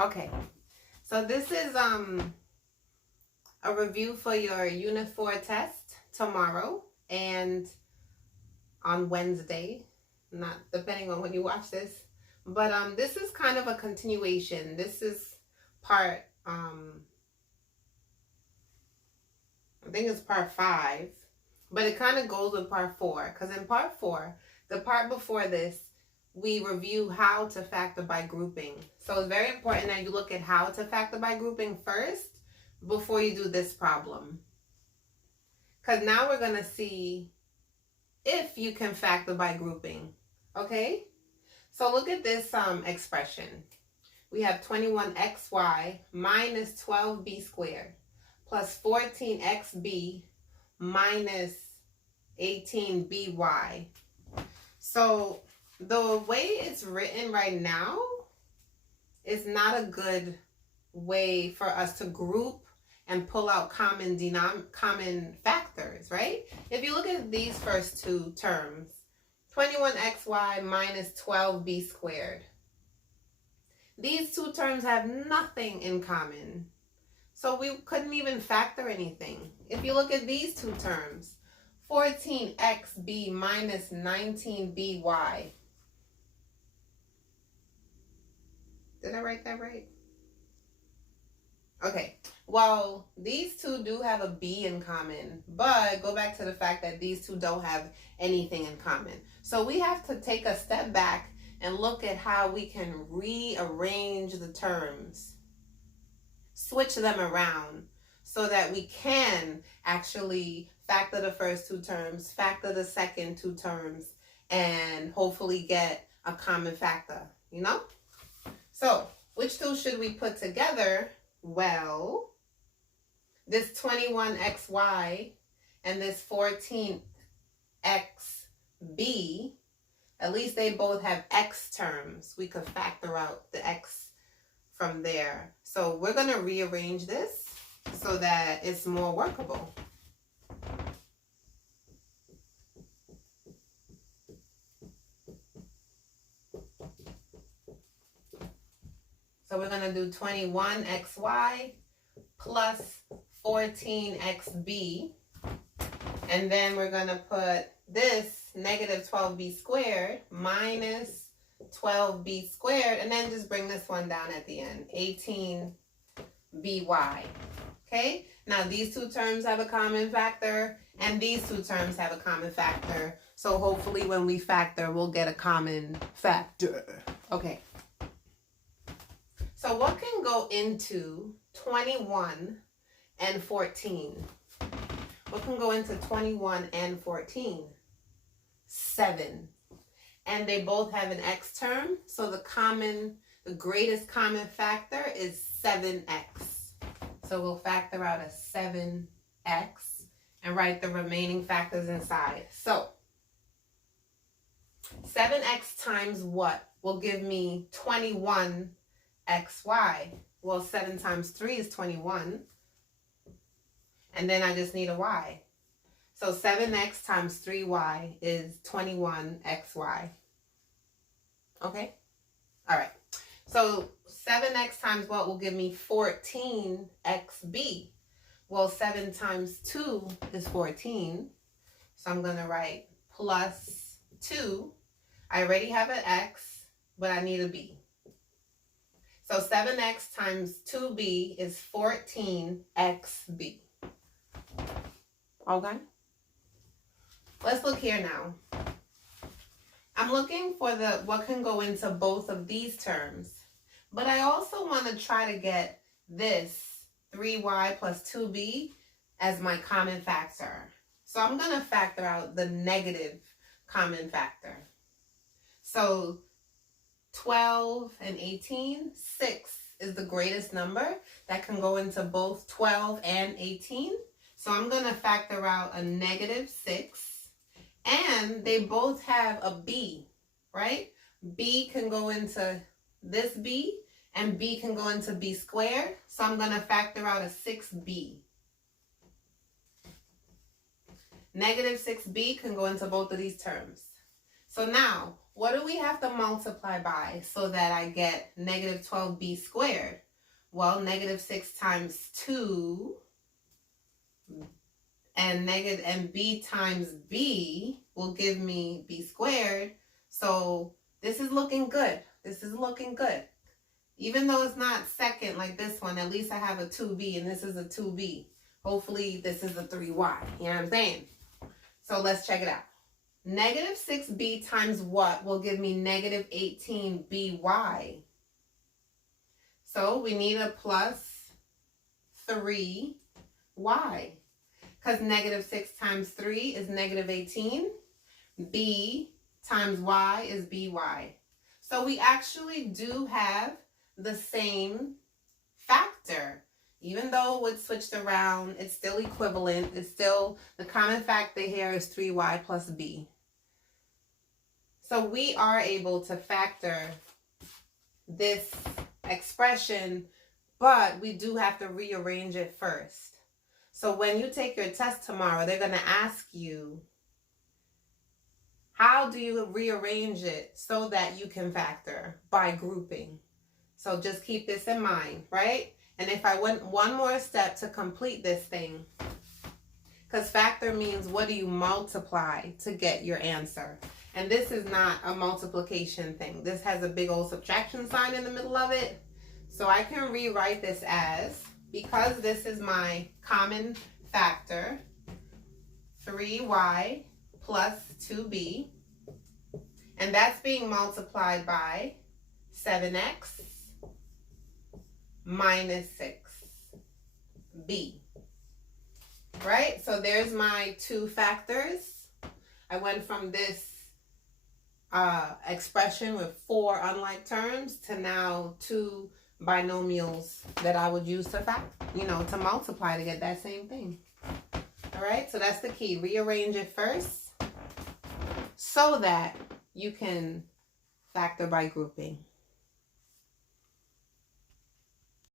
Okay, so this is a review for your Unit 4 test tomorrow and on Wednesday, not depending on when you watch this. But this is kind of a continuation. This is part, I think it's part 5, but it kind of goes with part 4, because in part 4, the part before this, we review how to factor by grouping. So it's very important that you look at how to factor by grouping first before you do this problem. Because now we're going to see if you can factor by grouping. Okay? So look at this expression. We have 21xy minus 12b squared plus 14xb minus 18by. So the way it's written right now is not a good way for us to group and pull out common factors, right? If you look at these first two terms, 21xy minus 12b squared, these two terms have nothing in common. So we couldn't even factor anything. If you look at these two terms, 14xb minus 19by. Did I write that right? Okay. Well, these two do have a b in common, but go back to the fact that these two don't have anything in common. So we have to take a step back and look at how we can rearrange the terms, switch them around so that we can actually factor the first two terms, factor the second two terms, and hopefully get a common factor, you know? So which two should we put together? Well, this 21xy and this 14xb, at least they both have x terms. We could factor out the x from there. So we're going to rearrange this so that it's more workable. So we're going to do 21xy plus 14xb. And then we're going to put this negative 12b squared minus 12b squared. And then just bring this one down at the end, 18by. Okay? Now these two terms have a common factor. And these two terms have a common factor. So hopefully when we factor, we'll get a common factor. Okay. So what can go into 21 and 14? What can go into 21 and 14? 7. And they both have an x term. So the greatest common factor is 7x. So we'll factor out a 7x and write the remaining factors inside. So 7x times what will give me 21 xy. Well, 7 times 3 is 21. And then I just need a y. So 7x times 3y is 21xy. Okay? All right. So 7x times what will give me 14xb? Well, 7 times 2 is 14. So I'm going to write plus 2. I already have an x, but I need a b. So 7x times 2b is 14xb. Okay? Let's look here now. I'm looking for what can go into both of these terms. But I also want to try to get this 3y plus 2b as my common factor. So I'm going to factor out the negative common factor. So 12 and 18, 6 is the greatest number that can go into both 12 and 18. So I'm going to factor out a negative 6. And they both have a b, right? B can go into this b, and b can go into b squared. So I'm going to factor out a 6b. Negative 6b can go into both of these terms. So now, what do we have to multiply by so that I get negative 12b squared? Well, negative 6 times 2 and b times b will give me b squared. So this is looking good. This is looking good. Even though it's not second like this one, at least I have a 2b and this is a 2b. Hopefully this is a 3y. You know what I'm saying? So let's check it out. Negative 6b times what will give me negative 18by? So we need a plus 3y. Because negative 6 times 3 is negative 18. B times y is by. So we actually do have the same factor. Even though it's switched around, it's still equivalent. It's still, the common factor here is 3y plus b. So we are able to factor this expression, but we do have to rearrange it first. So when you take your test tomorrow, they're going to ask you, how do you rearrange it so that you can factor? By grouping. So just keep this in mind, right? And if I went one more step to complete this thing, because factor means what do you multiply to get your answer? And this is not a multiplication thing. This has a big old subtraction sign in the middle of it. So I can rewrite this as, because this is my common factor, 3y plus 2b, and that's being multiplied by 7x minus 6b. Right? So there's my two factors. I went from this expression with 4 unlike terms to now 2 binomials that I would use to to multiply to get that same thing. All right, so that's the key. Rearrange it first so that you can factor by grouping.